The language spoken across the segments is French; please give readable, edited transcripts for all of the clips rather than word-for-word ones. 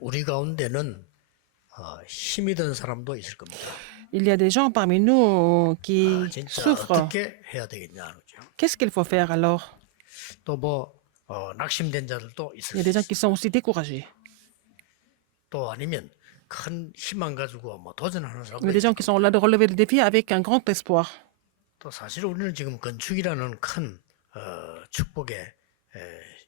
우리 가운데는 힘이 든 사람도 있을 겁니다. Il y a des gens parmi nous qui 진짜 souffrent. 어떻게 해야 되겠냐 그죠? Qu'est-ce qu'il faut faire alors? 또 낙심된 자들도 Il 있을 y a 수 des gens qui 있습니다. sont aussi découragés. 또 아니면 큰 희망 가지고 도전하는 Il y 사람도 a des gens 있고 qui sont là de relever le défi avec un grand espoir. 또 사실 우리는 지금 건축이라는 큰 축복의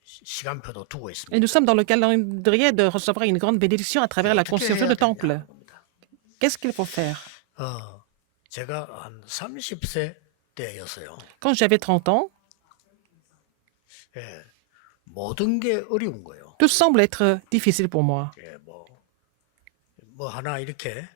시간표도 두고 Et 있습니다. nous sommes dans le calendrier de recevoir une grande bénédiction à travers la 어떻게 construction 해야 du temple. 되냐 겁니다. Qu'est-ce qu'il faut faire? 제가 한 30세 때였어요. Quand j'avais 30 ans, 모든 게 어려운 거예요. tout semble être difficile pour moi. 뭐 하나 이렇게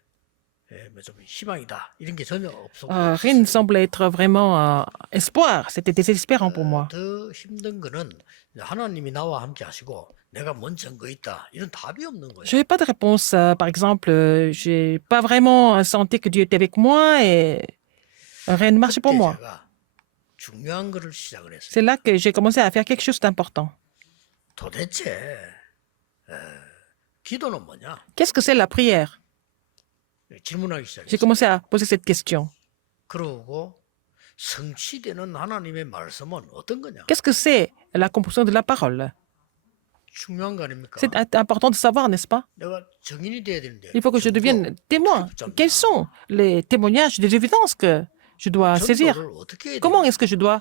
좀 희망이다 이런 게 전혀 없었고 Rien ne semble être vraiment espoir. C'était désespérant pour moi. 더 힘든 거는 하나님이 나와 함께 하시고 내가 뭔 증거 있다 이런 답이 없는 거예요. Je n'avais pas de réponse. Par exemple, je n'ai pas vraiment senti que Dieu était avec moi et rien ne marchait pour 그때 moi. 제가 중요한 거를 시작을 했어요. C'est là que j'ai commencé à faire quelque chose d'important. 도대체 기도는 뭐냐? Qu'est-ce que c'est la prière? 질문하기 J'ai 시작했어요. commencé à poser cette question. 그러고 성취되는 하나님의 말씀은 어떤 거냐? Qu'est-ce que c'est la composition de la parole? 중요한 거 아닙니까? C'est important de savoir, n'est-ce pas? 내가 증인이 돼야 되는데 Il faut que je devienne témoin. Quels sont les témoignages, les évidences que je dois saisir? 전도를 어떻게 해야 Comment 되냐? est-ce que je dois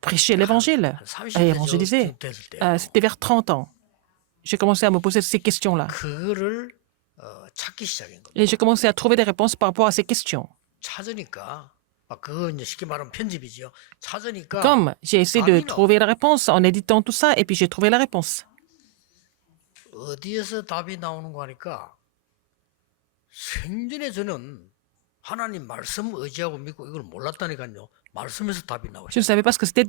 prêcher l'évangile et évangéliser? 됐을 때 C'était vers 30 ans. J'ai commencé à me poser ces questions-là. 그거를 찾기 시작한 겁니다. Et j'ai commencé à trouver des réponses par rapport à ces questions. 찾으니까 그거 이제 쉽게 말하면 편집이죠. 찾으니까 Comme j'ai essayé de trouver la réponse en éditant tout ça, et puis j'ai trouvé la réponse. 어디에서 답이 나오는 거 하니까 생전에 저는 하나님 말씀 의지하고 믿고 이걸 몰랐다니까요. 말씀에서 답이 Je ne 나오죠. savais pas ce que c'était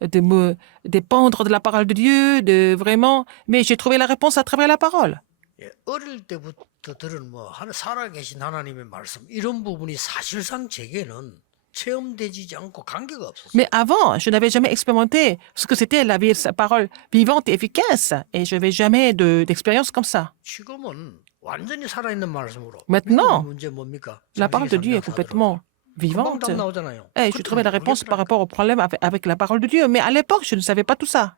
de me dépendre de la parole de Dieu, de vraiment... Mais j'ai trouvé la réponse à travers la parole. 어릴 때부터 들은 살아계신 하나님의 말씀 이런 부분이 사실상 제게는 체험되지 않고 관계가 없었어요. Mais avant, je n'avais jamais expérimenté ce que c'était la parole vivante et efficace. Et je n'avais jamais d'expérience comme ça. 지금은 완전히 살아있는 말씀으로. Maintenant, 문제 뭡니까? La parole de Dieu est complètement vivante. 금방 답 나오잖아요. Et je trouvais la réponse par rapport au problème avec la parole de Dieu. Mais à l'époque, je ne savais pas tout ça.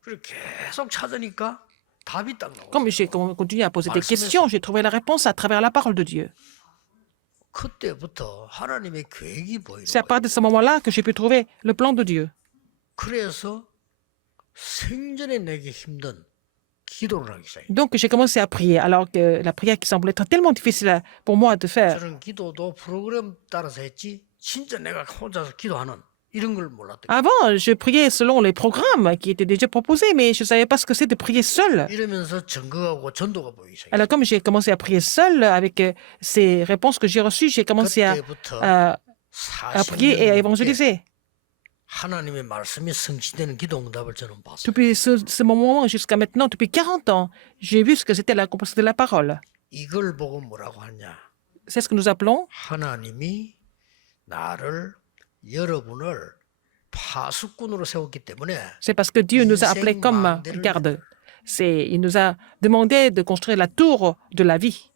그리고 계속 찾으니까 답이 딱 나오죠. Comme j'ai continué à poser des questions, j'ai trouvé la réponse à travers la parole de Dieu. 그때부터 하나님의 계획이 보이는 C'est à 거예요. partir de ce moment-là que j'ai pu trouver le plan de Dieu. 그래서 생전에 내게 힘든 기도를 하기 시작해요. Donc j'ai commencé à prier, alors que la prière qui semble être tellement difficile pour moi de faire. 저는 기도도 프로그램 따라서 했지 진짜 내가 혼자서 기도하는 이런 걸 몰랐대요. Avant, je priais selon les programmes qui étaient déjà proposés, mais je ne savais pas ce que c'est de prier seul. 이러면서 증거하고 전도가 보이기 시작해요. Alors comme j'ai commencé à prier seul, avec ces réponses que j'ai reçues, j'ai commencé 그때부터 à prier et à 40년 넘게 évangéliser. 하나님의 말씀이 성취되는 기도 응답을 저는 봤어요. Depuis ce moment jusqu'à maintenant, depuis 40 ans, j'ai vu ce que c'était la composition de la parole. 이걸 보고 뭐라고 하냐? C'est ce que nous appelons 하나님이 나를 여러분을 파수꾼으로 세웠기 때문에 c'est parce que Dieu nous a appelés comme garde. Il nous a demandé de construire la tour de la vie.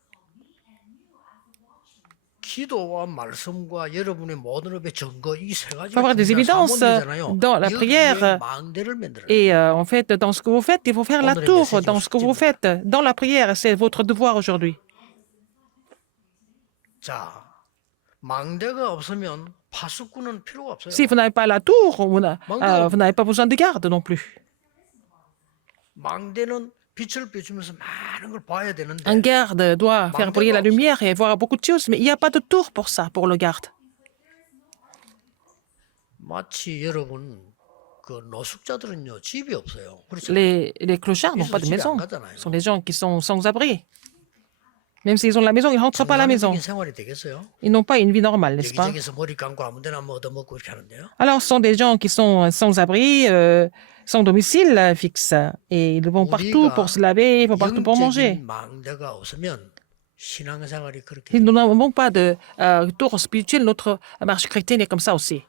기도와 말씀과 여러분의 모든 업의 증거 이 세 가지가 Il faut avoir des évidences dans la prière. 망대를 만들어요. Et en fait, dans ce que vous faites, il faut faire la tour dans ce que vous faites. Dans la prière, c'est votre devoir aujourd'hui. 자, 망대가 없으면 파수꾼은 필요가 없어요. Si vous n'avez pas la tour, vous n'avez pas besoin de garde non plus. 망대는 빛을 비추면서 많은 걸 봐야 되는데 Un garde doit faire briller la lumière et voir beaucoup de choses, mais il n'y a pas de tour pour ça, pour le garde. 마치 여러분 그 노숙자들은요 집이 없어요. 그렇죠? Les clochards n'ont pas de maison. Ce sont des gens qui sont sans abri. Même s'ils ont la maison, ils ne rentrent pas à la maison. 정상적인 생활이 되겠어요? Ils n'ont pas une vie normale, n'est-ce pas? 여기저기서 머리 감고 아무데나 뭐 얻어먹고 이렇게 하는데요. Alors, ce sont des gens qui sont sans abri, sans domicile fixe. Et ils vont partout pour se laver, ils vont partout pour manger. 영적인 망대가 없으면 신앙생활이 그렇게 Si nous n'avons pas de tour spirituel, notre marche chrétienne est comme ça aussi.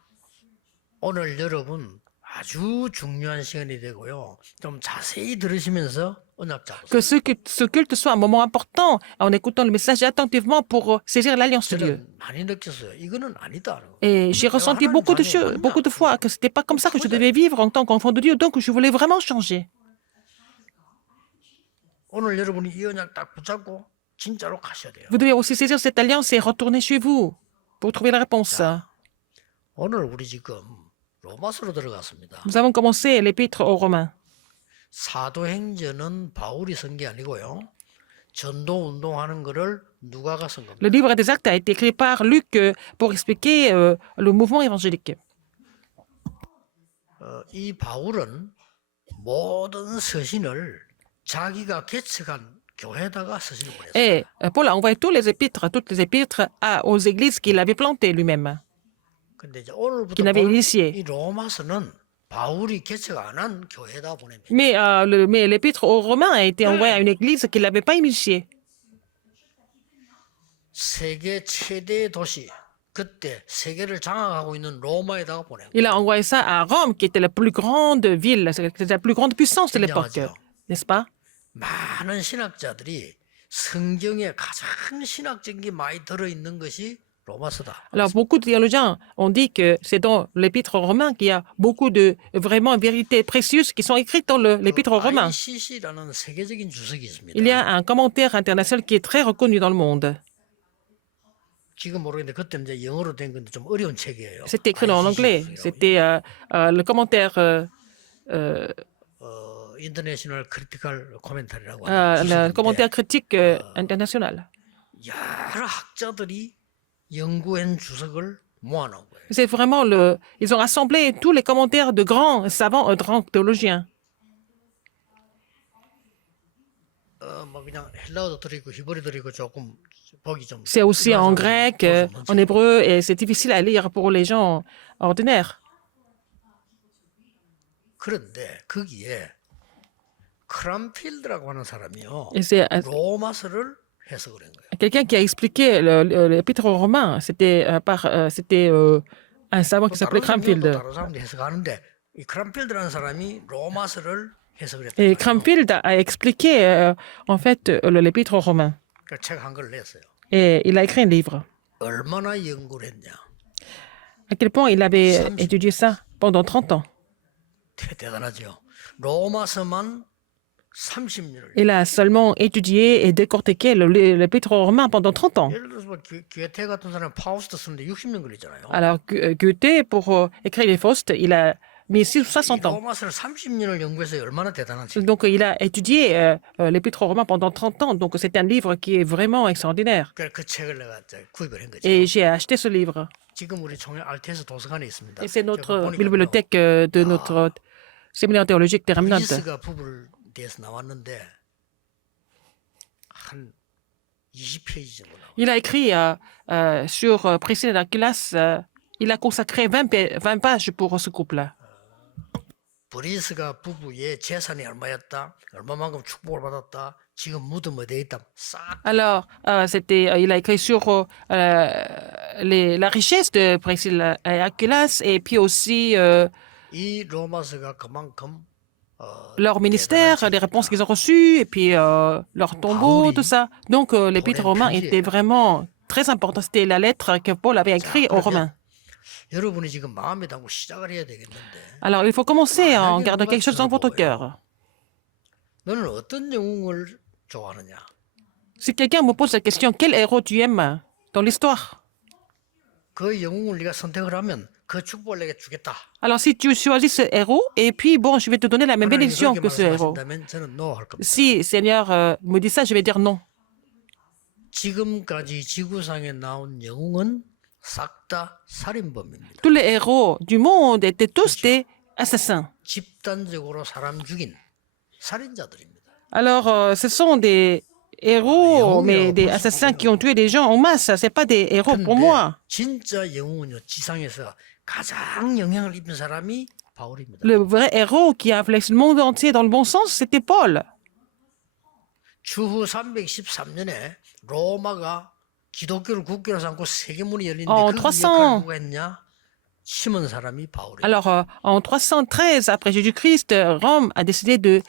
오늘 여러분 아주 중요한 시간이 되고요. 좀 자세히 들으시면서 언약 잡으세요. Que ce culte soit un moment important en écoutant le message attentivement pour saisir l'alliance de Dieu. 저는 많이 느꼈어요. 이거는 아니다. Et j'ai 내가 ressenti 하나님 beaucoup de, 자녀 beaucoup de 맞냐? fois que c'était pas comme ça que je devais vivre en tant qu'enfant de Dieu. Donc, je voulais vraiment changer. 오늘 여러분이 이 언약 딱 붙잡고 진짜로 가셔야 돼요. Vous devez aussi saisir cette alliance et retourner chez vous pour trouver la réponse. 오늘 우리 지금 로마서로 들어갔습니다. Nous avons commencé l'épître aux Romains. 사도행전은 바울이 쓴 게 아니고요. 전도 운동하는 거를 누가가 쓴 겁니다. Le livre des Actes a été écrit par Luc pour expliquer le mouvement évangélique. 이 ba울은 모든 서신을 자기가 개척한 교회에다가 서신을 보냈어요. Et Paul a envoyé toutes les épîtres aux églises qu'il avait plantées lui-même, 근데 이제 오늘부터 qu'il avait 이 initiées. 로마서는 바울이 개척 안 한 교회에다 보냅니다. Mais l'épître aux Romains a été envoyé à une église qu'il n'avait pas initiée. 세계 최대 도시 그때 세계를 장악하고 있는 로마에다가 보냅니다. Il a envoyé ça à Rome, qui était la plus grande ville, c'était la plus grande puissance de l'époque, n'est-ce pas? 많은 신학자들이 성경에 가장 신학적인 게 많이 들어있는 것이 로마서다. Alors, beaucoup de théologiens ont dit que c'est dans l'épître aux Romains qu'il y a beaucoup de vraiment vérités précieuses qui sont écrites dans l'épître aux Romains. ICC라는 세계적인 주석이 있습니다. Il y a un commentaire international qui est très reconnu dans le monde. 지금 모르겠는데 그때 이제 영어로 된 건데 좀 어려운 책이에요. C'était écrit en anglais. C'était le commentaire, 인터내셔널 크리티컬 코멘터리라고 le commentaire critique international. 여러 학자들이 연구한 주석을 모아놓은 거예요. C'est vraiment ils ont rassemblé tous les commentaires de grands savants, grands théologiens. 뭐 그냥 헬라어도 들어있고 히브리도 들어있고 조금 보기 좀. C'est aussi en grec, en hébreu, et c'est difficile à lire pour les gens ordinaires. 그런데 거기에 크람필드라고 하는 사람이요. Et c'est 로마서를 해석을 한 거예요. quelqu'un qui a expliqué l'épître aux Romains. C'était un savant qui s'appelait Cranfield. 다른 사람도 해석하는데 이 크람필드라는 사람이 로마서를 해석을 했다. Et Cranfield a expliqué en fait l'épître aux Romains. 책한 걸 냈어요. Et il a écrit un livre. 얼마나 연구를 했냐? À quel point il avait étudié ça pendant 30 ans. 대단하죠. 로마서만 30년을. Il a seulement étudié et décortiqué l'épître aux Romains pendant 30 ans. 예를 들어서 뭐 괴테 같은 사람 파우스트 쓰는데 60년 걸리잖아요. Alors Goethe, pour écrire les Faustes, il a mis 60 ans. 로마서를 30년을 연구해서 얼마나 대단한 책. Donc il a étudié l'épître aux Romains pendant 30 ans. Donc c'est un livre qui est vraiment extraordinaire. 그 책을 내가 구입을 한 거죠. Et j'ai acheté ce livre. 지금 우리 총회 알테스 도서관에 있습니다. Et c'est 제가 notre 보니까요, bibliothèque de notre séminaire théologique des Remnants. 브리스가 부부를 대해서 나왔는데 한 20페이지 정도 나와요. Il a écrit sur Priscille et Aquilas, il a consacré 20 pages pour ce couple-là. 브리스가 부부의 재산이 얼마였다, 얼마만큼 축복을 받았다, 지금 무덤 어디에 있다, 싹. Alors, il a écrit sur la richesse de Priscille et Aquilas et puis aussi 이 로마서가 그만큼 leur ministère, les réponses qu'ils ont reçues et puis leur tombeau, tout ça. Donc, l'épître romain était vraiment très important. C'était la lettre que Paul avait écrite aux Romains. 여러분이 지금 마음에 담고 시작을 해야 되겠는데. Alors, il faut commencer en gardant quelque chose dans votre cœur. 너는 어떤 영웅을 좋아하느냐? Si quelqu'un me pose la question, quel héros tu aimes dans l'histoire? 그 영웅을 네가 선택을 하면 그 축복을 내게 주겠다. Alors, si tu choisis ce héros, et puis, bon, je vais te donner la même 하나님이 bénédiction 그렇게 que ce héros. 말씀하신다면 저는 no 할 겁니다. Si Seigneur me dit ça, je vais dire non. 지금까지 지구상에 나온 영웅은 싹 다 살인범입니다. Tous les héros du monde étaient tous des assassins. 집단적으로 사람 죽인 살인자들입니다. Alors, ce sont des héros, mais des assassins qui ont tué des gens en masse. C'est pas des héros pour moi. 진짜 영웅은요, 지상에서 가장 영향을 입은 사람이 바울입니다. Le vrai héros qui a influencé le monde entier dans le bon sens, c'était Paul. 주후 313년에 로마가 기독교를 국교로 삼고 세계문이 열리는데 어, 그 300. 역할을 누가 했냐? 심은 사람이 바울이에요. Alors, en 313 après Jésus-Christ, Rome a décidé de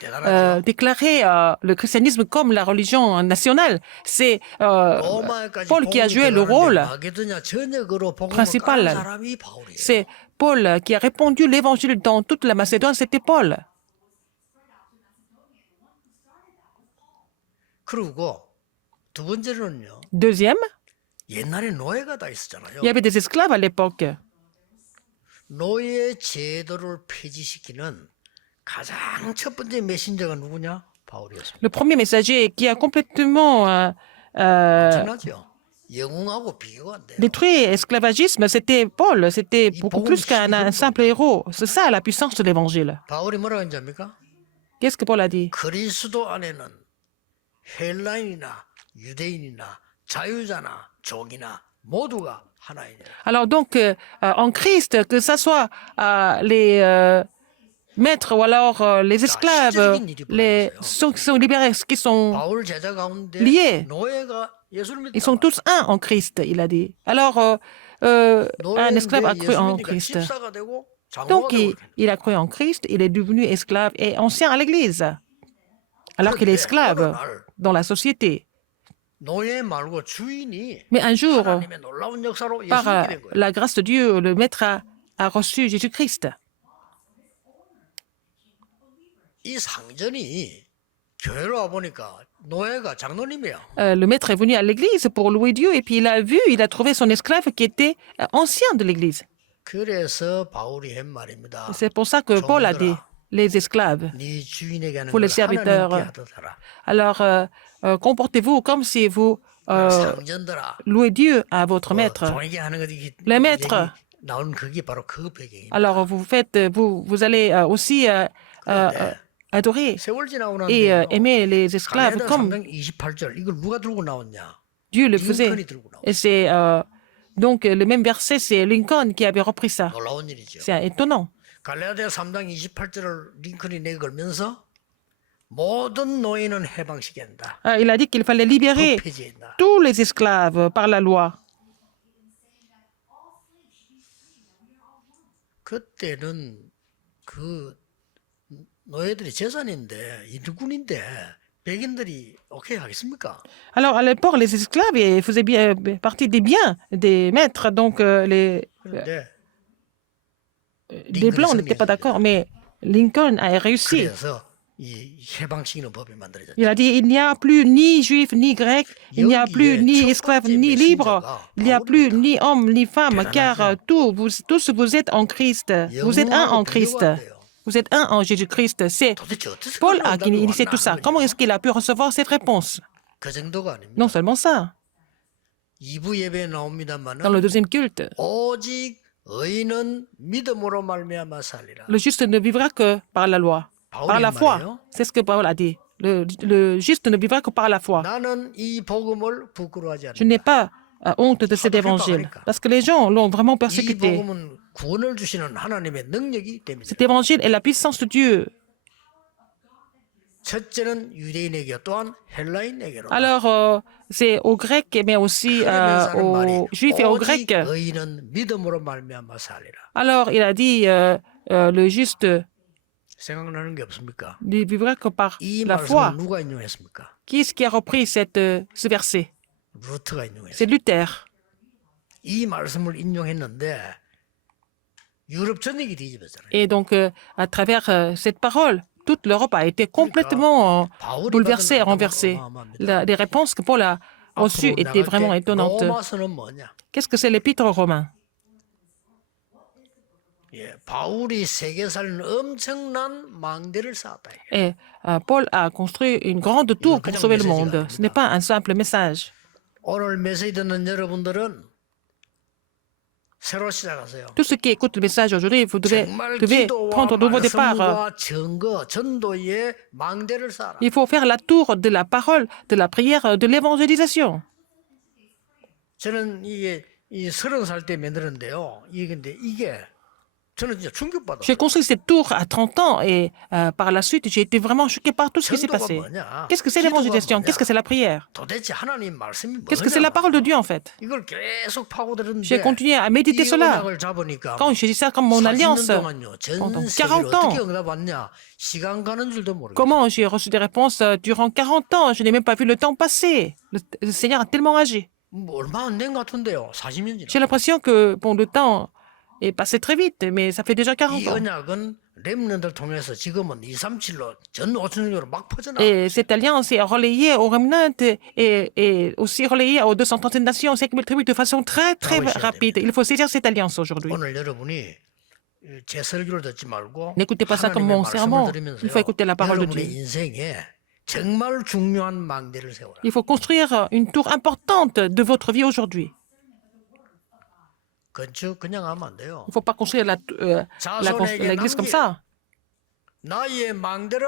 déclarer le christianisme comme la religion nationale. C'est 로마에까지 Paul qui a 복음이 joué le 들어가는데 rôle 마게도냐 전역으로 복음을 principal. 깔은 사람이 바울이에요. C'est Paul qui a répandu l'évangile dans toute la Macédoine, c'était Paul. 그리고 두 번째로는요. Deuxième, 옛날에 노예가 다 있었잖아요. il y avait des esclaves à l'époque. 노예 제도를 폐지시키는 가장 첫 번째 메신저가 누구냐? 바울이었습니다. Le premier messager qui a complètement 엄청나죠? 영웅하고 비교가 안 돼요. détruit l'esclavagisme, c'était Paul. C'était beaucoup plus qu'un simple héros. C'est ça la puissance de l'évangile. 바울이 뭐라고 했는지 압니까? Qu'est-ce que Paul a dit? 그리스도 안에는 헬라인이나 유대인이나 자유자나 종이나 모두가 하나이니라. Alors donc, en Christ, que ce soit les maîtres ou alors les esclaves, ceux qui sont libérés, ceux qui sont 바울 제자 가운데 liés, 노예가 예수를 ils sont 믿다. tous un en Christ, il a dit. Alors, un esclave a cru en Christ. 집사가 되고 장로가 Donc, 되고. il a cru en Christ, il est devenu esclave et ancien à l'Église, alors qu'il est esclave dans la société. 노예 말고 주인이 Mais un jour, 하나님의 놀라운 역사로 예수 par 믿게 된 거예요. la grâce de Dieu, le maître a reçu Jésus-Christ. 이 상전이 교회로 와 보니까 노예가 장로님이야. Le maître est venu à l'église pour louer Dieu et puis il a trouvé son esclave qui était ancien de l'église. 그래서 바울이 한 말입니다. C'est pour ça que Paul a dit, les esclaves. 네 주인에게 하는 Pour 걸 les serviteurs. 하나님께 하듯하라. Alors, comportez-vous comme si vous 상전들아. louez Dieu à votre maître. 종에게 하는 것 이게 Les maîtres. 나오는 그게 바로 그 배경입니다. Alors, vous allez aussi adorer 세월 지나고 et 나는데 aimer les esclaves 갈라디아 comme 3장 28절 이걸 누가 들고 나왔냐? Dieu le faisait. 링컨이 들고 나왔. Et c'est donc le même verset, c'est Lincoln qui avait repris ça. 놀라운 일이죠. C'est étonnant. 갈라디아 3장 28절을 링컨이 내걸면서 모든 노예는 해방시킨다. Il a dit qu'il fallait libérer 폐지한다. tous les esclaves par la loi. 그때는 그 노예들이 재산인데 일꾼인데 백인들이 오케이 하겠습니까? Alors, à l'époque, les esclaves faisaient bien, partie des biens des maîtres, donc 그런데 les Blancs n'étaient pas d'accord, mais Lincoln a réussi. 그래서 이 해방시키는 법이 만들어졌죠. Il a dit, il n'y a plus ni juifs ni grecs, il n'y a plus ni esclaves ni libres, il n'y a plus ni hommes ni femmes, car tous vous êtes en Christ. Vous êtes un en Christ. Vous êtes un en Jésus-Christ. C'est 도대체 어떻게 Paul qui a 응답이 initié 왔나 tout ça. 하는 Comment 거죠. est-ce qu'il a pu recevoir cette réponse? 그 정도가 아닙니다. Non seulement ça. 2부 예배에 Dans 나옵니다만은 le deuxième culte, 오직 의인은 믿음으로 말미암아 살리라. le juste ne vivra que par la loi, par la foi. C'est ce que Paul a dit. Le juste ne vivra que par la foi. 나는 이 복음을 부끄러워하지 Je n'ai 않는다. pas honte de cet évangile, parce que les gens l'ont vraiment 이 persécuté. 복음은 구원을 주시는 하나님의 능력이기 때문에. Cet évangile est la puissance de Dieu. 첫째는 유대인에게 또한 헬라인에게로. Alors, c'est aux Grecs, mais aussi aux Juifs et aux 오직 Grecs. 의인은 믿음으로 말미암아 살리라. Alors, il a dit, le juste 생각나는 게 없습니까? ne vivra que par 이 la foi. 말씀을 누가 인용했습니까? Qui est-ce qui a repris ce verset? 루트가 인용했어요. C'est Luther. 이 말씀을 인용했는데 유럽 전역이 뒤집어졌잖아요. Et donc, à travers cette parole, toute l'Europe a été complètement bouleversée et renversée. Les réponses que Paul a reçues étaient vraiment étonnantes. 로마서는 뭐냐? Qu'est-ce que c'est l'épître aux Romains? 예, 바울이 세계 살리는 엄청난 망대를 쌓았다. Et Paul a construit une grande tour pour sauver le monde. Ce n'est pas un simple message. 오늘 메시지 듣는 여러분들은 새로 시작하세요. Tous ceux qui écoutent le message aujourd'hui, vous devez 정말 prendre un nouveau départ. 말씀과 증거, 전도의 망대를 쌓아라. Il faut faire la tour de la parole, de la prière, de l'évangélisation. 저는 이게 이 30살 때 만들었는데요. 이게 저는 진짜 J'ai 충격받았어요. construit cette tour à 30 ans et par la suite, j'ai été vraiment choqué par tout ce qui s'est 전도가 passé. 뭐냐? Qu'est-ce que c'est 기도가 l'évangélisation? Qu'est-ce que c'est 뭐냐? la prière? 도대체 하나님 말씀이 Qu'est-ce que c'est la 뭐냐? parole de Dieu en fait? 이걸 계속 J'ai 파고들었는데 continué à méditer 이 cela. 언약을 잡으니까 Quand j'ai dit ça comme mon alliance, 40년 동안요. 전 pendant 세계를 40 어떻게 ans, 응답받냐? 시간 가는 줄도 모르겠어요. comment j'ai reçu des réponses durant 40 ans? Je n'ai même pas vu le temps passer. Le Seigneur a tellement agi. 뭐 얼마 안 된 것 같은데요. 40년 J'ai 지나. l'impression que bon, le temps est passé très vite, mais ça fait déjà 40 이 ans. 언약은 렘넌트를 통해서 지금은 237로 전 5천년으로 막 퍼져나. Et cette alliance est relayée au remnant et aussi relayée aux 230 nations, 5000 tribus de façon très, très rapide. Il faut saisir cette alliance aujourd'hui. 오늘 여러분이 제 설교를 듣지 말고 N'écoutez pas ça comme 하나님의 mon serment. 말씀을 Il faut écouter la parole de 들으면서요. 여러분의 Dieu. 인생에 정말 중요한 망대를 세워라. Il faut construire une tour importante de votre vie aujourd'hui. 건축 그냥 하면 안 돼요. Il ne faut pas construire l'église comme ça. 나의 망대를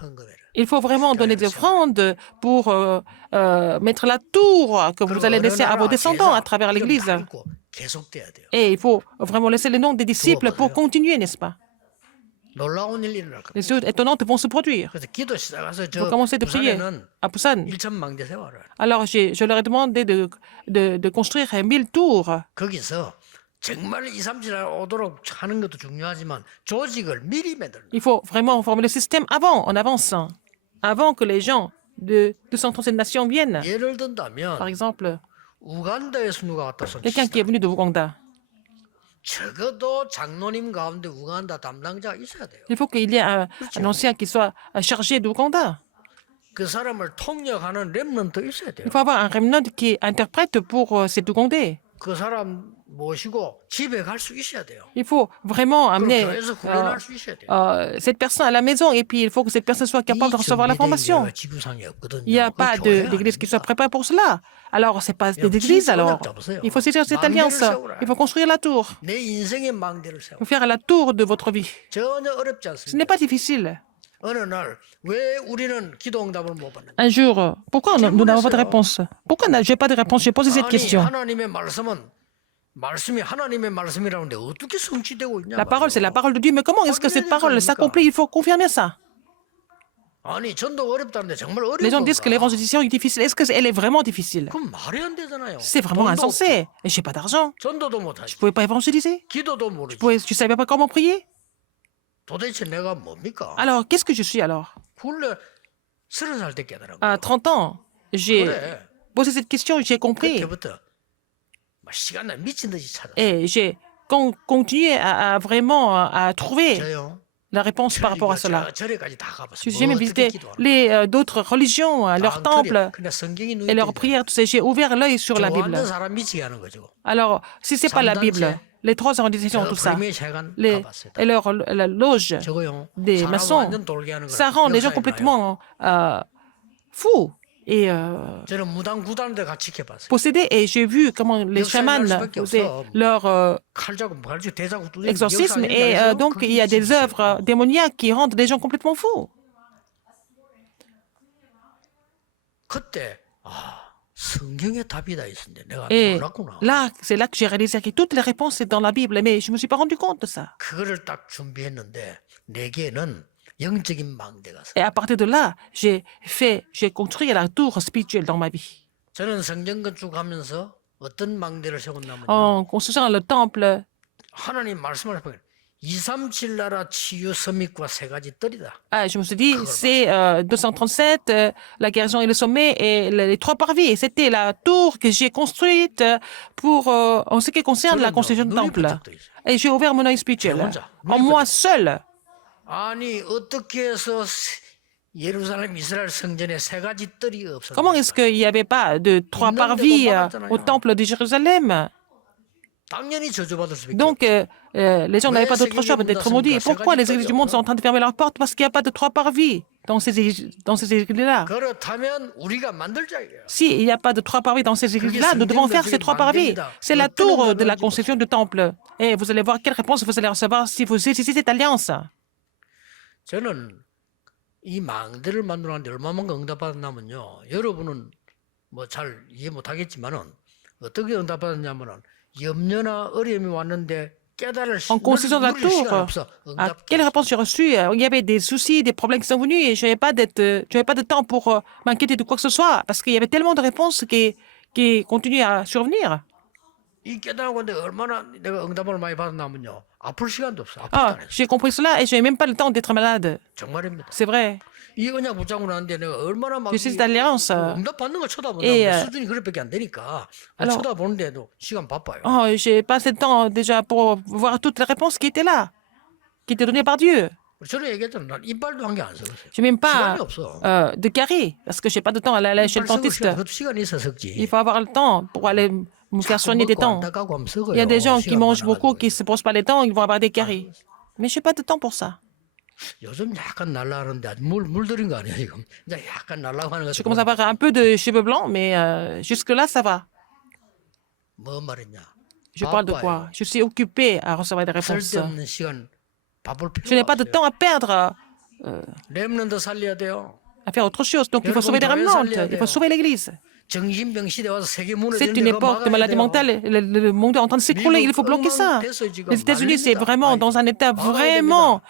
헌금해라. Il faut vraiment donner des offrandes pour mettre la tour que vous allez laisser à vos descendants à travers l'église. 계속돼야 돼요. Et il faut vraiment laisser les noms des disciples pour continuer, n'est-ce pas? 놀라운 일이 일어날 겁니다. Les choses étonnantes vont se produire. 그래서 기도 시작해서 Il 저 faut commencer de prier 부산에는 à Busan. 1천 망대 세워라. Alors, je leur ai demandé de construire 1000 tours. 거기서 정말 2, 3일 오도록 하는 것도 중요하지만 조직을 미리 만들는. Il faut vraiment former le système avant, en avançant, avant que les gens de 237 nations viennent. 예를 Par 든다면 exemple, 우간다에서 누가 왔다 quelqu'un qui est venu de Ouganda. 적어도 장로님 가운데 우간다 담당자가 있어야 돼요. Il faut qu'il y ait un ancien qui soit chargé d'Ouganda. 그 사람을 통역하는 렘넌트 있어야 돼요. Il faut avoir un remnant qui interprète pour cet Ougandais. 그 사람 모시고 집에 갈 수 있어야 돼요. Il faut vraiment 그럼 amener 교회에서 훈련할 수 있어야 돼요. cette personne à la maison et puis il faut que cette personne soit capable de recevoir la formation. 지구상에 없거든요. Il n'y a 그 pas 교회 d'église qui 아닙니까? soit préparée pour cela. Alors, ce n'est pas des églises alors. Il faut saisir cette alliance. Il faut construire la tour. 내 인생의 망대를 세워. Il faut faire la tour de votre vie. 전혀 어렵지 Ce n'est 않습니다. pas difficile. 어느 날 왜 우리는 기도 응답을 못 받는가? Un jour, pourquoi nous n'avons pas de réponse? Pourquoi je n'ai pas de réponse? J'ai posé cette 아니 question. 하나님의 말씀은 말씀이 하나님의 말씀이라는데 어떻게 성취되고 있냐? La parole, c'est la parole de Dieu, mais comment est-ce que cette parole s'accomplit? Il faut confirmer ça. 아니 전도가 어렵다는데 정말 어려운 Les gens disent que 건가? l'évangélisation est difficile. Est-ce qu'elle est vraiment difficile? 그럼 말이 안 되잖아요. C'est vraiment 돈도 insensé. Et je n'ai pas d'argent. 없고, 전도도 못하지. Je ne pouvais pas évangéliser. 기도도 모르지. Je ne savais pas comment prier. 도대체 내가 뭡니까? Alors, qu'est-ce que je suis alors? 굴레 30살 때 깨달은 À 거야. 30 ans, j'ai 그래. posé cette question, j'ai compris. 그때부터 막 시간날 미친 듯이 찾아. Et j'ai continué à vraiment à trouver 저요. la réponse par rapport à cela. 절에까지 다 가봤어요. J'ai même visité d'autres religions, leurs temples 근데 성경이 et leurs prières, tout ça. J'ai ouvert l'œil sur la Bible. 좋아하는 사람 미치게 하는 거죠. Alors, si c'est pas la Bible, les trois organisations, tout ça, 프리메이체관 et la loge 저거요. des 사람 maçons, 완전 돌게 하는 ça 거라. rend les gens 역사에 나요. complètement fous et 저는 무당 구단들 같이 지켜봤어요. possédés. Et j'ai vu comment les chamans faisaient leur 칼 잡고 말 잡고 대자고 두드리고 exorcisme. 역사 Et 아니에요? donc, il y a des œuvres démoniaques qui rendent les gens complètement fous. 그때 성경에 답이 다 있었는데 내가 Et 몰랐구나. là, c'est là que j'ai réalisé que toutes les réponses sont dans la Bible, mais je ne me suis pas rendu compte de ça. 그거를 딱 준비했는데 내게는 영적인 망대가 있어. Et à partir de là, j'ai construit la tour spirituelle dans ma vie. 저는 성전 건축하면서 어떤 망대를 세웠냐면요. En construisant le temple, 하나님 말씀을 보면 237 나라 치유 서밋과 세 가지 뜰이다. je me suis dit, c'est 237, la guérison et le sommet, et les trois parvis. C'était la tour que j'ai construite pour, en ce qui concerne la construction du temple. Et j'ai ouvert mon œil spirituel. En moi seul. 아니 어떻게 해서 예루살렘 이스라엘 성전에 세 가지 뜰이 없었나? Comment est-ce qu'il n'y avait pas de trois parvis au temple de Jérusalem? 당연히 저주받을 수밖에. Donc, les gens n'avaient pas d'autre choix que d'être maudits. Et pourquoi les églises du monde sont en train de fermer leurs portes? Parce qu'il n'y a pas de trois parvis dans ces églises-là. 그렇다면 우리가 만들자 이거야. S'il n'y a pas de trois parvis dans ces églises-là, nous devons faire ces trois parvis. C'est la tour de la construction du temple. Et vous allez voir quelle réponse vous allez recevoir si vous saisissez cette alliance. 저는 이 망대를 만들었는데 얼마만큼 응답받았냐면요. 여러분은 뭐 잘 이해 못하겠지만은 어떻게 응답받았냐면은 염려나 어려움이 왔는데 En construisant la tour, quelle réponse j'ai reçue? Il y avait des soucis, des problèmes qui sont venus et je n'avais pas de temps pour m'inquiéter de quoi que ce soit parce qu'il y avait tellement de réponses qui continuent à survenir. 이 깨달은 건데 얼마나 내가 응답을 많이 받았냐면요. 아플 시간도 없어. 아프지 Ah, 않아요. j'ai compris cela et je n'avais même pas le temps d'être malade. 정말입니다. C'est vrai. 이 언약 붙잡고 나는데 내가 얼마나 막 Je suis alliance. 응답 받는 걸 쳐다본다. 예, 수준이 그렇게밖에 안 되니까 alors- 쳐다보는데도 시간 바빠요. Oh, j'ai pas assez de temps déjà pour voir toutes les réponses qui étaient là, qui étaient données par Dieu. 저는 얘기했잖아. 난 이빨도 한 개 안 써봤어요. Je n'ai même pas 시간이 없어. de carré parce que je n'ai pas de temps à aller chez le dentiste. 그것도 시간이 있어 섞지. Il faut avoir le temps pour aller me faire soigner des dents. Il y a des gens qui mangent beaucoup, qui ne se brossent pas les dents, ils vont avoir des caries. Mais je n'ai pas de temps pour ça. 요즘 약간 날라가는데 아직 물 들인 거 아니에요 지금? 이제 약간 날라가는 거. Je commence à avoir un peu de cheveux blancs, mais jusque-là, ça va. 뭐 말했냐? Je parle de quoi? Je suis occupée à recevoir des réponses. 쓸데없는 시간 바쁠 Je 필요 n'ai pas de temps à perdre 렘넌트 살려야 돼요. à faire autre chose. Donc, il faut sauver des remnants. Il faut sauver l'Église. 정신병 시대 와서 세계 문을 C'est une époque de maladie mentale. Le monde est en train de s'écrouler. Il faut bloquer ça. Les États-Unis, c'est vraiment dans un état vraiment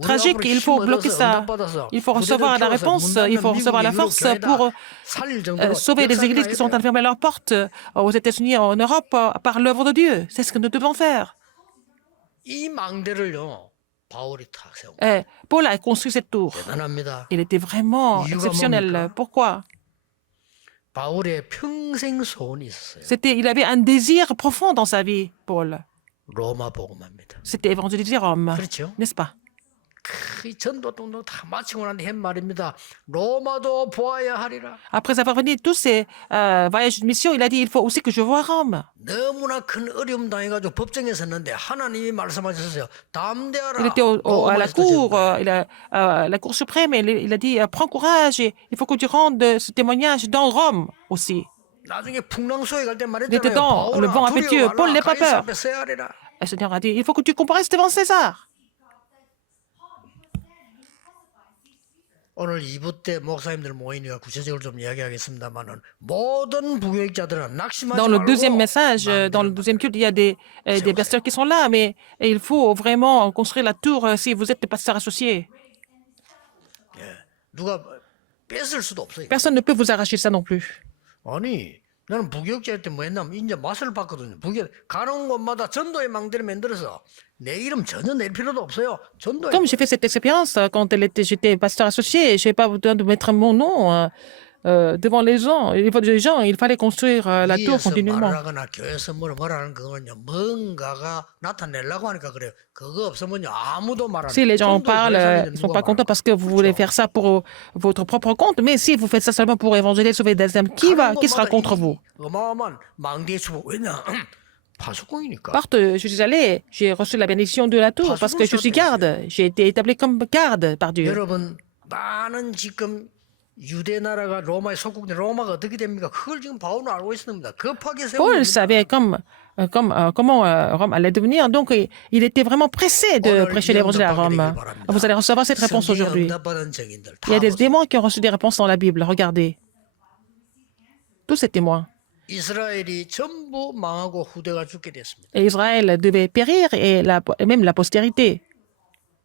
tragique. Il faut bloquer ça. Il faut recevoir la réponse. Il faut recevoir la force pour sauver les églises qui sont en train de fermer leurs portes aux États-Unis, en Europe, par l'œuvre de Dieu. C'est ce que nous devons faire. 이 망대를요 바울이 탁 세운 Paul a construit cette tour. 대단합니다. Il était vraiment exceptionnel. Pourquoi? 바울의 평생 소원이 있었어요. Il avait un désir profond dans sa vie, Paul. 로마 복음합니다. C'était évangéliser Rome, 그렇죠? n'est-ce pas? 이 전도 동도 다 마치고 난 한 말입니다. 로마도 보아야 하리라. Après avoir venu tous ces voyages de mission, il a dit, il faut aussi que je voie Rome. 너무나 큰 어려움 당해가지고 법정에 섰는데 하나님이 말씀하셨어요. 담대하라. Il était à la cour, la cour suprême, et il a dit, prends courage, et il faut que tu rendes ce témoignage dans Rome aussi. 나중에 풍랑소에 갈 때 Il était dans le vent impétueux. Paul n'ait pas peur. Le Seigneur a dit, il faut que tu comparaisses devant César. 오늘 2부 때 목사님들 모이니까 구체적으로 좀 이야기하겠습니다만은 모든 부교육자들은 낙심하지 Dans le 말고 deuxième message, dans le deuxième culte, il y a des pasteurs qui sont là, mais il faut vraiment construire la tour si vous êtes le pasteur associé. 누가 뺏을 수도 없어요. Personne ne peut vous arracher ça non plus. 아니 나는 부교육자 때 뭐 했냐면 이제 맛을 봤거든요. 가는 곳마다 전도의 망대를 만들어서 내 이름 전혀 낼 필요도 없어요. 전도의 Comme j'ai fait cette expérience quand j'étais pasteur associé, je n'ai pas besoin de mettre mon nom devant les gens. Il fallait construire la tour 위에서 continuellement. 말하거나 교회에서 뭐라는 그거는요. 뭔가가 나타내려고 하니까 그래요. 그거 없으면요 아무도 말 안 해요. Si les gens en 전도의 parlent, 교회사님들 ils ne sont 누가 pas contents 말해요? parce que vous voulez faire ça pour votre propre compte. Mais si vous faites ça seulement pour évangéliser, sauver des âmes, qui sera contre vous? 어마어마한 망대의 축복. 왜냐? 파수꾼이니까. Partout, je suis allé, j'ai reçu la bénédiction de la tour parce que je suis garde. J'ai été établi comme garde par Dieu. 여러분 많은 지금 유대 나라가 로마에 속국된 로마가 어떻게 됩니까? 그걸 지금 바울은 알고 있습니다. 급하게 Paul 세우는 savait comment Rome allait devenir, donc il était vraiment pressé de prêcher l'évangile à Rome. Vous allez recevoir cette réponse aujourd'hui. 응답받은 증인들 Il y a des 다 témoins qui ont reçu des réponses dans la Bible. Regardez. Tous ces témoins. 이스라엘이 전부 망하고 후대가 죽게 됐습니다. Et Israël devait périr et même la postérité.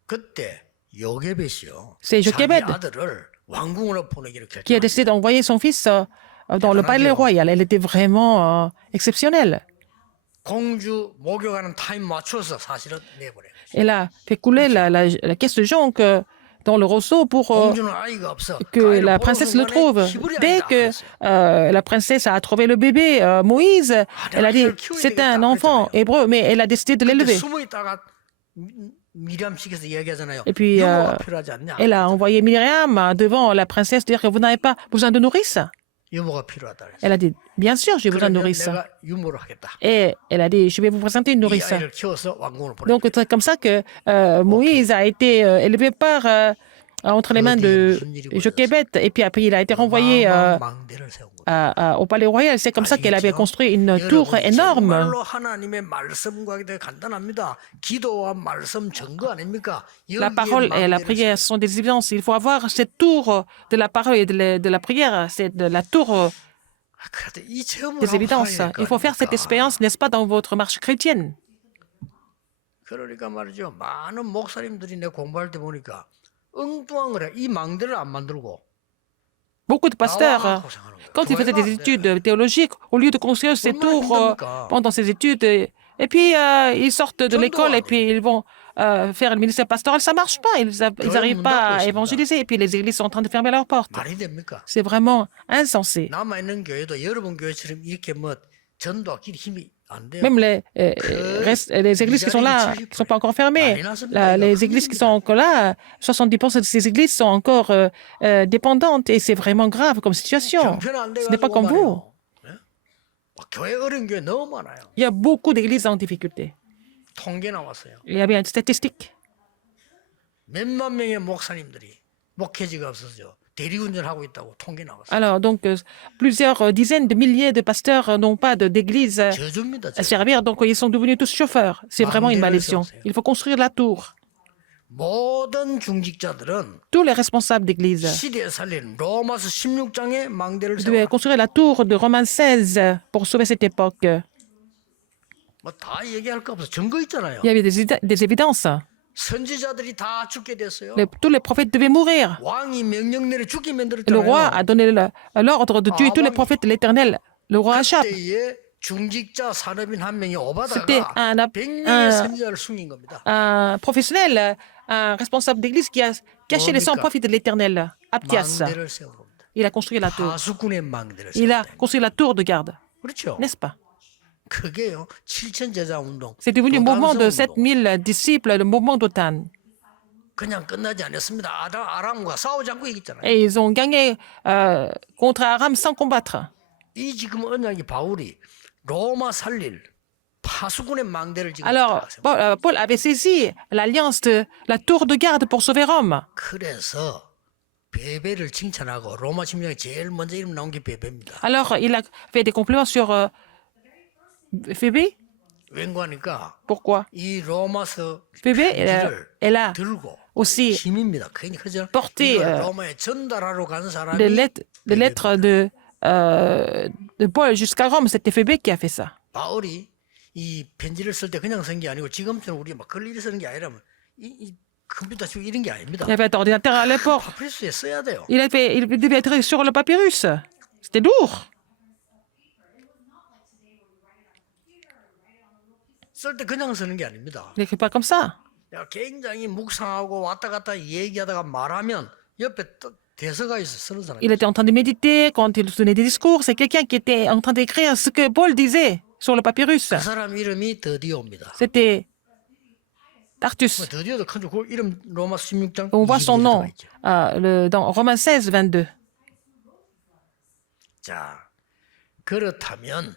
그때 요게벳이요. C'est 자기 Jochebed 아들을 왕궁으로 보내기로 qui a 결정했어요. décidé d'envoyer son fils dans le palais royal. Elle était vraiment exceptionnelle. 공주 목욕하는 타임 맞춰서 사실은 내버려요. Elle a fait couler la caisse de jonc dans le roseau pour 공주는 아이가 없어. que 그 아이를 la 보는 princesse le 순간에 trouve. 히브리 Dès 아이다 que 그랬어요. la princesse a trouvé le bébé, Moïse, elle a dit, c'est un enfant hébreu, mais elle a décidé de 그때 l'élever. 숨어 있다가 미리암식에서 이야기하잖아요. Et puis, 유모가 필요하지 않냐? elle a envoyé Myriam devant la princesse dire que vous n'avez pas besoin de nourrice. 유모가 필요하다 그랬어요. Elle a dit, bien sûr, j'ai besoin de 그러면 nourrice. 내가 유모를 하겠다. Et elle a dit, je vais vous présenter une 이 nourrice. 아이를 키워서 왕궁으로 보내. Donc, c'est comme ça que Moïse a été élevé entre les mains de Jochebed. Et puis après, il a été renvoyé 망대를 세운 거예요. au palais royal. C'est comme ça qu'elle avait construit une tour énorme. 정말로 하나님의 말씀과 간단합니다. 기도와 말씀 증거 아닙니까? La parole et la prière sont des évidences. Il faut avoir cette tour de la parole et de la prière. C'est de la tour des évidences. Il faut faire cette expérience, n'est-ce pas, dans votre marche chrétienne. 그러니까 말이죠. 많은 목사님들이 내 공부할 때 보니까 엉뚱한 거래. 이 망대를 안 만들고 Beaucoup de pasteurs, 나와갖고 생각하는 거예요. quand ils faisaient 교회가 des 안 돼. études théologiques, au lieu de construire ces 얼마나 tours 힘듭니까? pendant ces études, et puis ils sortent de l'école et puis ils vont faire le ministère pastoral, ça marche pas. Ils n'arrivent pas à évangéliser et puis les églises sont en train de fermer leurs portes. 말이 됩니까? C'est vraiment insensé. 남아 있는 교회도 여러분 교회처럼 이렇게 뭐 전도하기 힘이 안 돼요. Même les églises qui sont là, qui ne sont pas encore fermées, les églises qui sont encore là, 70% de ces églises sont encore dépendantes et c'est vraiment grave comme situation. 형편 안 Ce n'est pas 돼가지고 comme vous. 말이에요. 예? 교회 어려운 교회 너무 많아요. Il y a beaucoup d'églises en difficulté. 통계 나왔어요. Il y avait une statistique. 몇만 명의 목사님들이 목회지가 없어서 대리운전하고 있다고 통계 나왔어요. Alors, donc, plusieurs dizaines de milliers de pasteurs n'ont pas d'église 저주입니다. à servir, donc ils sont devenus tous chauffeurs. C'est vraiment une malédiction. Il faut construire la tour. 모든 중직자들은 Tous les responsables d'église 시대에 살린 로마서 16장의 망대를 devaient 세워라. construire la tour de Romains 16 pour sauver cette époque. 뭐다 얘기할 거 없어. 증거 있잖아요. Il y avait des évidences. 선지자들이 다 죽게 됐어요. Tous les prophètes devaient mourir. 왕이 명령 내려 죽게 Et le roi 만들었잖아요. a donné l'ordre de tuer tous les prophètes de l'Éternel. Le roi Achab, 그때에 중직자 산업인 한 명이 c'était 오바다가 un 100명의 선지자를 숨긴 겁니다. professionnel, un responsable d'église qui a caché les 100 prophètes de l'Éternel, Abdias. 망대를 세운 겁니다. Il a construit la tour. 하수꾼의 망대를 Il a 세웠다. construit la tour de garde, 그렇죠. n'est-ce pas? 그게요. 7천 제자 운동. C'est devenu le mouvement de 도단성 운동. 7000 disciples, le mouvement d'Otan. 그냥 끝나지 않았습니다. 아람과 싸우지 않고 이겼잖아요. Et ils ont gagné contre Aram sans combattre. 이 지금 언약이 바울이 로마 살릴 파수꾼의 망대를 지금 Alors, 다 세웠어요. Paul avait saisi l'alliance de la tour de garde pour sauver Rome. 그래서 베베를 칭찬하고 로마 침략에 제일 먼저 이름 나온 게 베베입니다. Alors, il a fait des compliments sur Phébé. 왠고하니까 Pourquoi? 이 로마서 Phébé, 편지를 elle a 들고 aussi 힘입니다. 그러니까 그죠? porté 이걸 로마에 전달하러 간 사람이 les lettres de Paul jusqu'à Rome. C'était Phébé qui a fait ça. 바울이 이 편지를 쓸 때 그냥 쓴 게 아니고 지금처럼 우리가 막 글일이 쓰는 게 아니라면 이 컴퓨터 치고 이런 게 아닙니다. Il y avait un ordinateur à l'époque. 파피루스에 써야 돼요. Il devait être sur le papyrus. C'était lourd. 쓸 때 그냥 쓰는 게 아닙니다. Il n'écrit pas comme ça. 내가 굉장히 묵상하고 왔다 갔다 얘기하다가 말하면 옆에 또 대서가 있어 쓰는 사람이. Il était en train de méditer quand il donnait des discours. C'est quelqu'un qui était en train d'écrire ce que Paul disait sur le papyrus. 그 사람 이름이 드디오입니다. C'était Tartus. 드디오도 큰줄 그 이름 로마 16장 On voit son 22절 nom 들어가 있죠. dans Romains 16, 22. 자, 그렇다면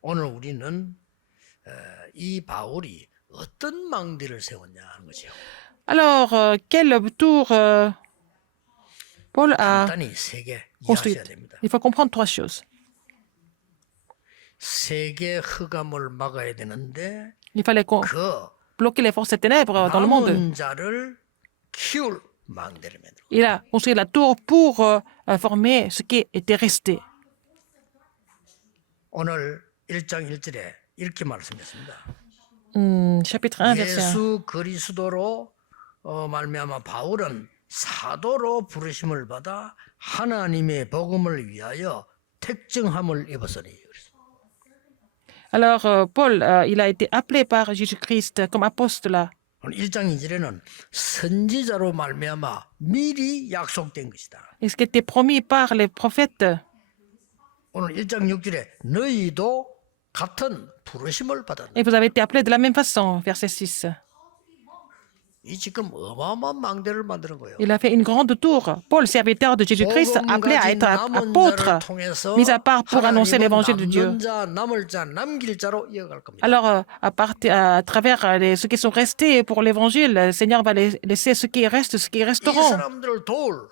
오늘 우리는 이 바울이 어떤 망대를 세웠냐 하는 거죠. Alors, quelle tour Paul a 간단히 세 개 construite? 이해하셔야 됩니다. Il faut comprendre trois choses. 세계 흑암을 막아야 되는데 Il fallait 그 bloquer les forces des ténèbres dans le monde. 남은 자를 키울 망대를 만들고 Il a construit la tour pour former ce qui était resté. 오늘 1장 1절에 이렇게 말씀했습니다. Chapitre 1, verset 1. 예수 그리스도로 말미암아 바울은 사도로 부르심을 받아 하나님의 복음을 위하여 택정함을 입었으니. Alors, Paul, il a été appelé par Jésus-Christ comme apôtre. 오늘 1장 2절에는 선지자로 말미암아 미리 약속된 것이다. Et ce qui était promis par les prophètes. 오늘 1장 6절에 너희도 같은 부르심을 받았다. Et vous avez été appelés de la même façon, verset 6. 이 지금 어마어마한 망대를 만드는 거예요. Il a fait une grande tour. Paul, serviteur de Jésus-Christ, appelé à être apôtre, mis à part pour annoncer l'évangile de Dieu. 남을 자, 남길 자로 이어갈 겁니다. Alors, à travers ceux qui sont restés pour l'évangile, le Seigneur va laisser ceux qui restent, ceux qui 이 resteront. 사람들을 도울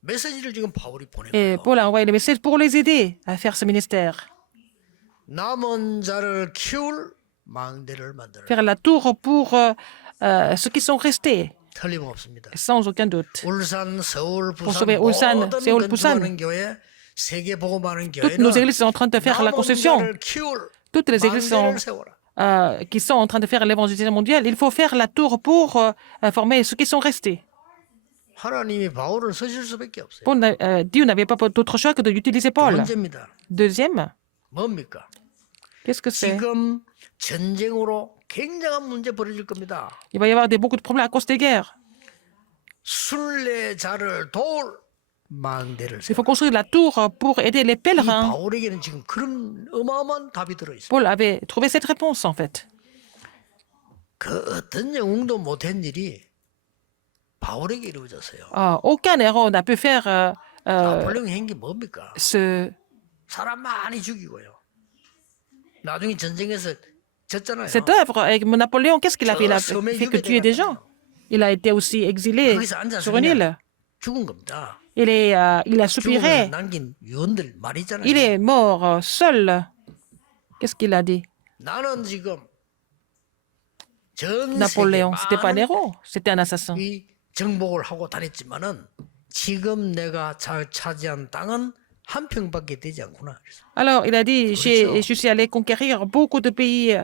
메시지를 지금 바울이 보낸 Et 거예요. Paul a envoyé le message pour les aider à faire ce ministère. 남은 자를 키울 망대를 만들어. Faire la tour pour ceux qui sont restés, 틀림없습니다. sans aucun doute. 울산, 서울, Pour 부산 sauver Ulsan, 모든 Séoul, Busan. 건축하는 교회, 세계 복음하는 Toutes nos 교회는 églises sont en train de faire la 남은 construction. 자를 키울 Toutes les églises sont 망대를 세워라. qui sont en train de faire l'évangélisation mondiale, il faut faire la tour pour former ceux qui sont restés. 하나님이 바울을 쓰실 수밖에 없어요. Dieu n'avait pas d'autre choix que d'utiliser 두 Paul. 번째입니다. Deuxième, 뭡니까? qu'est-ce que c'est? 지금 전쟁으로 굉장한 문제 벌어질 겁니다. Il va y avoir beaucoup de problèmes à cause des guerres. 순례자를 도울 망대를 Il 세워. faut construire la tour pour aider les 이 pèlerins. 바울에게는 지금 그런 어마어마한 답이 들어있어요. Paul avait trouvé cette réponse, en fait. 그 어떤 영웅도 못한 일이 바울에게 이루어졌어요. Aucun héros n'a pu faire 나폴레옹 행기 뭡니까? ce, 사람 많이 죽이고요. 나중에 전쟁에서 졌잖아요. cette œuvre avec Napoléon. Qu'est-ce qu'il a fait? Il a fait que tuer des gens. Il a été aussi exilé 거기서 앉아서 sur une île. 죽은 겁니다. Il a 죽으면서 soupiré. 남긴 유언들 말 있잖아요. Il est mort seul. Qu'est-ce qu'il a dit? 나는 지금 전 세계 Napoléon, c'était pas un 많은 héros, c'était un assassin. 이 정복을 하고 다녔지만은 지금 내가 잘 차지한 땅은 한 평밖에 되지 않구나. 그래서 Alors, il a dit, je suis allé conquérir beaucoup de pays,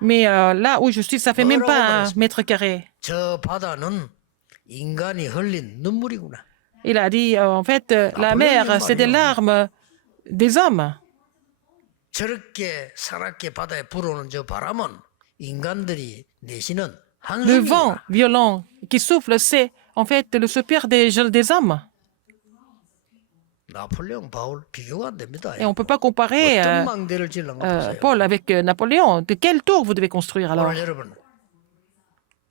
mais là où je suis, ça fait même pas 1 mètre carré. 저 바다는 인간이 흘린 눈물이구나. Il a dit, en fait, la mer, c'est des larmes des hommes. 저렇게 사납게 바다에 불어오는 저 바람은 인간들이 내쉬는 Le vent 한숨이구나. violent qui souffle, c'est en fait le soupir des hommes. 나폴레옹 바울 비교가 안 됩니다. Et on ne peut pas comparer 어떤 망대를 지으려는가 보세요. Paul avec Napoléon. De quelle tour vous devez construire alors? 오늘 여러분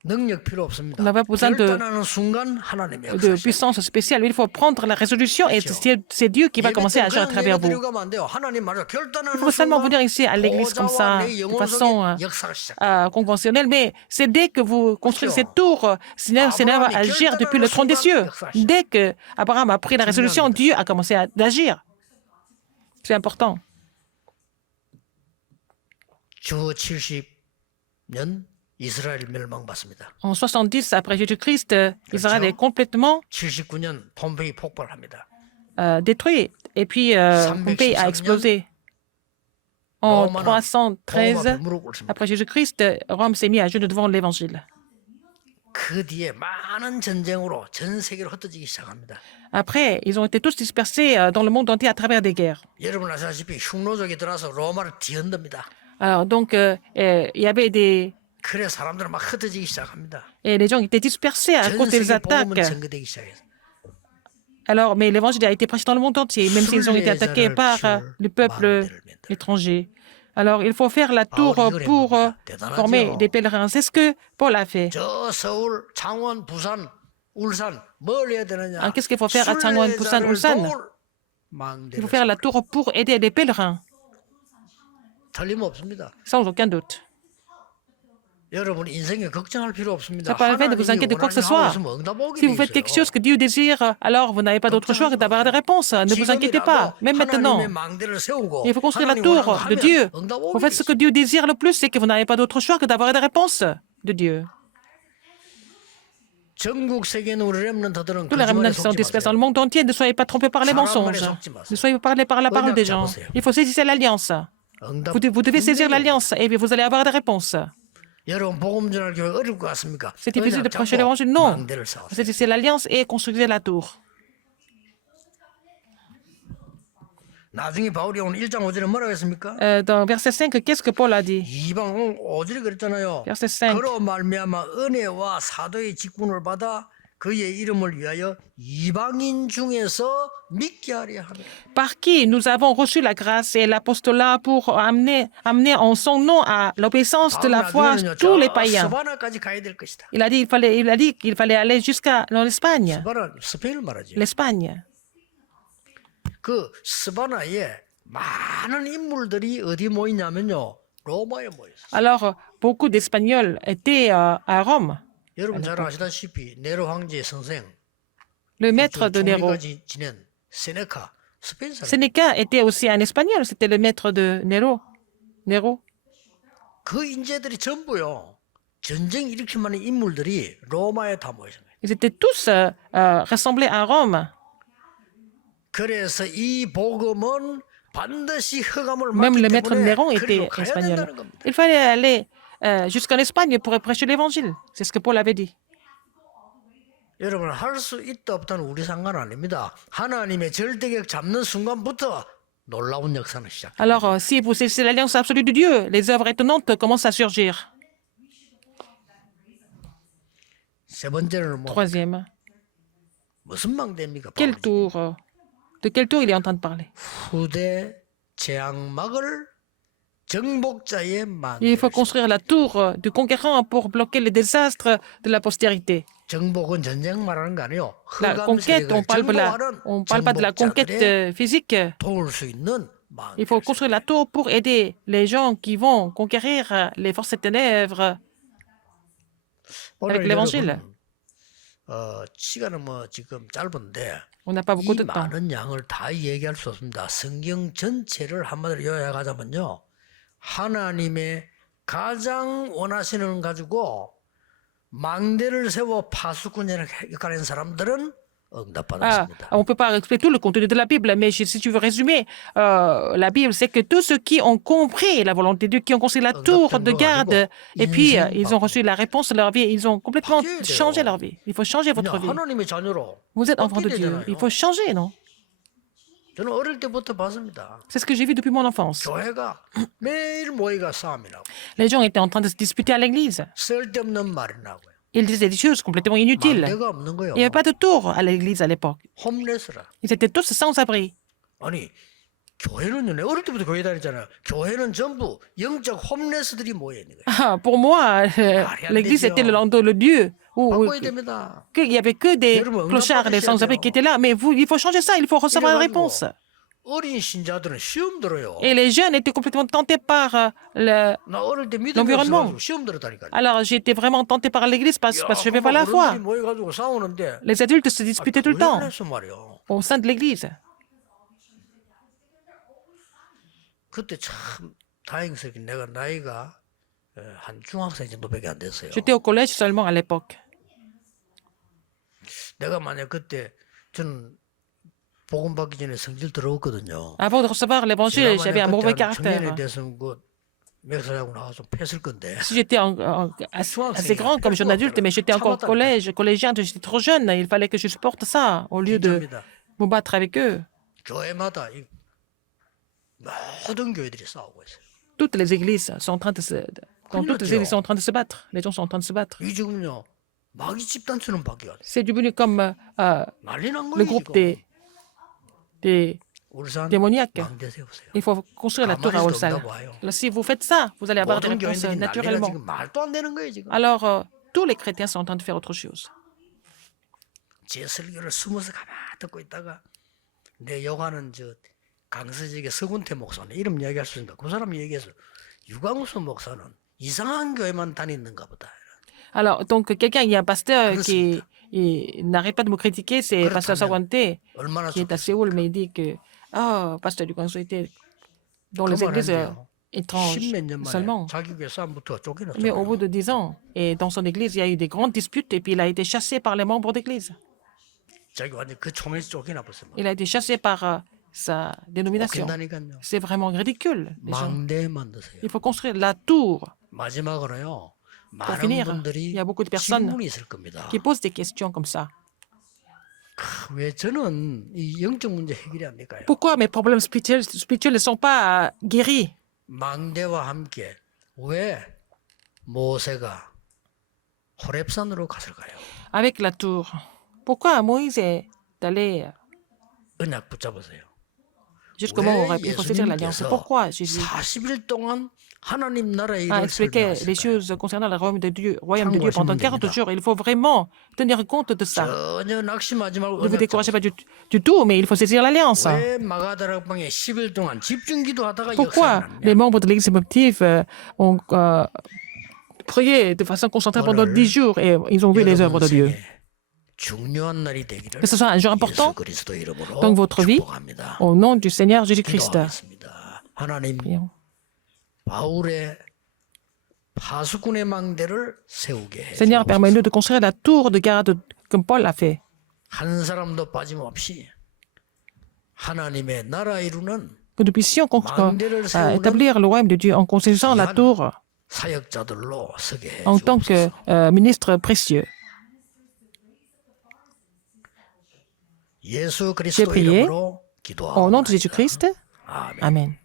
능력 필요 없습니다. On n'a pas besoin 결단하는 순간 하나님의 de 역사시죠. puissance spéciale. Il faut prendre la résolution et c'est Dieu qui va commencer à agir à travers vous. Il faut seulement venir ici à l'église comme ça, de façon conventionnelle, mais c'est dès que vous construisez cette tour, Seigneur va agir depuis le trône des cieux. Dès que Abraham a pris la résolution, Dieu a commencé à agir. C'est important. 주 70년 이스라엘 멸망받습니다. En 70 après Jésus-Christ, Israël est complètement 79년 폼페이 폭발합니다. détruit. Et puis Pompée a explosé. En 313 로마 무릎 꿇습니다. après Jésus-Christ, Rome s'est mis à genoux devant l'Évangile. 그 뒤에 많은 전쟁으로 전 세계로 흩어지기 시작합니다. Après, ils ont été tous dispersés dans le monde entier à travers des guerres. 여러분 아시다시피 흉노족이 들어와서 로마를 뒤흔듭니다. Alors donc, il y avait des 그래 사람들은 막 흩어지기 시작합니다. et les gens étaient dispersés à 전 cause des 세계 attaques. 복음은 전개되기 시작해서 Alors, mais l'évangile a été prêché dans le monde entier, même s'ils ont été attaqués par le peuple étranger. Alors, il faut faire la tour pour former des pèlerins. C'est ce que Paul a fait. 저 서울, 창원, 부산, 울산 뭘 해야 되느냐? Alors, qu'est-ce qu'il faut faire à Changwon, Busan, Ulsan? Il faut faire la tour pour aider les pèlerins, 틀림없습니다. sans aucun doute. 여러분 인생에 걱정할 필요 없습니다. Ça pas la peine de vous inquiéter de quoi que ce soit. Si vous faites quelque chose que Dieu désire, alors vous n'avez pas d'autre choix que d'avoir des réponses. Ne vous inquiétez pas, même maintenant. Il faut construire la tour de Dieu. Vous faites ce que Dieu désire le plus, c'est que vous n'avez pas d'autre choix que d'avoir des réponses de Dieu. Tous les remnants qui sont dispersés dans le monde entier, ne soyez pas trompés par les mensonges. Ne soyez pas parlés par la parole des gens. Il faut saisir l'alliance. Vous devez saisir l'alliance et vous allez avoir des réponses. C'est difficile de prêcher l'évangile? Non. C'est l'alliance et construisez la tour. 나중에 바울이 오늘 1장 5절에 뭐라고 했습니까? Dans verset 5, qu'est-ce que Paul a dit? 이방 5절에 그랬잖아요. Verset 5. 그로 말미암아 은혜와 사도의 직분을 받아 그의 이름을 위하여 이방인 중에서 믿게 하려 하며. Par qui nous avons reçu la grâce et l'apostolat pour amener en son nom à l'obéissance de la foi tous les païens. 스바나까지 가야 될 것이다. Il a dit qu'il fallait aller jusqu'à l'Espagne. 스바나 스페인을 말하죠. L'Espagne. 그 스바나에 많은 인물들이 어디 모이냐면요. 로마에 모였어요. Alors, beaucoup d'Espagnols étaient à Rome. 여러분 잘 아시다시피 네로 황제의 선생 Le maître de Néro. 총리까지 지낸 세네카 스페인 사람. Sénéca était aussi un Espagnol. C'était le maître de Néro. 그 인재들이 전부요. 전쟁 일으킬 만한 인물들이 로마에 다 모였어요. Ils étaient tous rassemblés à Rome. 그래서 이 복음은 반드시 흑암을 Même 맞기 le maître 때문에 Néron 그리로 était 가야 espagnol. 된다는 겁니다. Il fallait aller jusqu'en Espagne pour prêcher l'évangile. C'est ce que Paul avait dit. 여러분 할 수 있다 없다는 우리 상관 아닙니다. 하나님의 절대격 잡는 순간부터 놀라운 역사는 시작. Alors, si vous cessez l'alliance absolue de Dieu, les œuvres étonnantes commencent à surgir. 세 번째는 뭐 Troisième, 무슨 망대입니까? quel 바울이? tour de quel tour il est en train de parler? 후대 재앙막을 정복자의 망대. Il faut construire la tour du conquérant pour bloquer les désastres de la postérité. 정복은 전쟁 말하는 거 아니에요. La 흑암 conquête, 세력을 on parle pas de la conquête 정복자들의 physique. 도울 수 있는 망대. Il faut construire la tour pour aider les gens qui vont conquérir les forces des ténèbres avec l'évangile. 시간은 뭐 지금 짧은데 On n'a pas beaucoup 이 de temps. 많은 양을 다 얘기할 수 없습니다. 성경 전체를 한마디로 요약하자면요. 하나님의 가장 원하시는 걸 가지고 망대를 세워 파수꾼을 역할하는 사람들은 응답받았습니다. On ne peut pas expliquer tout le contenu de la Bible, mais si tu veux résumer, la Bible, c'est que tous ceux qui ont compris la volonté de Dieu, qui ont construit la tour de garde, et puis ils ont reçu la réponse de leur vie, ils ont complètement changé leur vie. Il faut changer votre vie. 하나님의 자녀로 Vous êtes enfant de Dieu. 바뀌게 Il 되잖아요. faut changer, non? 저는 어릴 때부터 봤습니다. C'est ce que j'ai vu depuis mon enfance. 교회가 매일 모이가 싸움이라고 Les gens étaient en train de se disputer à l'église. 쓸데없는 말이 나고요. Ils disaient des choses complètement inutiles. 망대가 없는 거예요. Il n'y avait pas de tour à l'église à l'époque. 홈레스라. Ils étaient tous sans abri. 아니 교회는요. 내가 어릴 때부터 교회 다녔잖아요. 교회는 전부 영적 홈레스들이 모여 있는 거예요. Ah, pour moi, l'église était le lieu où 바꿔야 됩니다. il n'y avait que des clochards et des sans-abri qui étaient là. Mais il faut changer ça, il faut recevoir la réponse. 어린 신자들은 시험 들어요. Et les jeunes étaient complètement tentés par le... 나 어릴 때 믿음이 l'environnement. 없어가지고 시험 들었다니까요. Alors, j'ai été vraiment tenté par l'église parce que je n'avais pas la foi. 어른들이 모여가지고 싸우는데 Les adultes se disputaient tout le temps 교회에서 말이요. au sein de l'église. 그때 참 다행스럽게 내가 나이가 한 중학생 정도밖에 안 됐어요. J'étais au collège seulement à l'époque. 내가 만약 그때 저는 복음 받기 전에 성질 들어왔거든요. Avant de recevoir l'évangile, j'avais un mauvais caractère. 청년에 대해서는 그 맥사하고 나와서 팼을 건데. Si j'étais assez grand comme jeune adulte, mais j'étais encore collégien, j'étais trop jeune, il fallait que je supporte ça au lieu de 진짜입니다. me battre avec eux. 교회마다 모든 교회들이 싸우고 있어요. Toutes les églises sont en train de se... Dans toutes les églises sont en train de se battre. Les gens sont en train de se battre. 이 지금요 마귀 집단처럼 바뀌어요. C'est devenu comme 난리 난 le 거예요 groupe 지금. des 울산 démoniaques. 망대 세우세요. Il faut construire la tour à Olsal. Alors, si vous faites ça, vous allez avoir des 모든 réponses 교인들이 난리가 naturellement. 지금 말도 안 되는 거예요 지금. Alors, tous les chrétiens sont en train de faire autre chose. 제 설교를 숨어서 가만 듣고 있다가 내 욕하는 저 강서지의 서군태 목사는 이름 이야기할 수 있는데 그 사람이 얘기해서 유광수 목사는 이상한 교회만 다니는가 보다. Alors, donc, il y a un pasteur qui n'arrête pas de me critiquer, c'est pasteur Sawante, 얼마나 qui est à Séoul, mais il dit que, pasteur du Guangzhou était dans les églises étranges 십몇 년 만에 seulement. 자기 교회 싸움부터 Mais au bout 쫓겨났잖아요. de 10 ans, et dans son église, il y a eu des grandes disputes, et puis il a été chassé par les membres d'église. 자기 완전 그 총에서 쫓겨나 버렸어요. Il a été chassé par sa dénomination. 웃긴다니까요. C'est vraiment ridicule. Les gens. 망대 만드세요. Il faut construire la tour. 마지막으로요. 많은 finir, 분들이 il y a beaucoup de personnes 질문이 있을 겁니다. qui posent des questions comme ça. 왜 저는 이 영적 문제 해결이 안 될까요? Pourquoi mes problèmes spirituels ne sont pas guéris? 망대와 함께 왜 모세가 호렙산으로 갔을까요? Avec la tour. Pourquoi Moïse est allé 언약 붙잡으세요. jusqu'au moment où on aurait pu constituer l'alliance? 예수님께서 Pourquoi Jésus 40일 동안 하나님 나라의 a 일을 expliqué les 설명하셨을까요? choses concernant le royaume de Dieu pendant 참고하시면 40 됩니다. jours? Il faut vraiment tenir compte de ça. 전혀 낙심하지 말고 Ne vous 언약 découragez 잡으세요. pas du tout, mais il faut saisir l'alliance. 왜 마가다락방에 10일 동안 집중 기도하다가 Pourquoi les 역사를 membres de l'Église adoptive ont prié de façon concentrée pendant 10 jours et ils ont vu les œuvres de Dieu? 중요한 날이 되기를 Que ce soit un jour important 예수 그리스도 이름으로 dans votre vie, 축복합니다. au nom du Seigneur Jésus-Christ. 기도하겠습니다. 하나님 Prions. 바울의 파수꾼의 망대를 세우게 해 Seigneur, 주옵소서. permets-nous de construire la tour de garde comme Paul a fait. 한 사람도 빠짐없이 하나님의 나라 이루는 que nous puissions établir le royaume de Dieu en construisant la tour 사역자들로 서게 해 en tant que ministre précieux. 예수 J'ai 그리스도 prié 이름으로 au nom de 기도하옵나이다. Jésus-Christ. 아멘. Amen.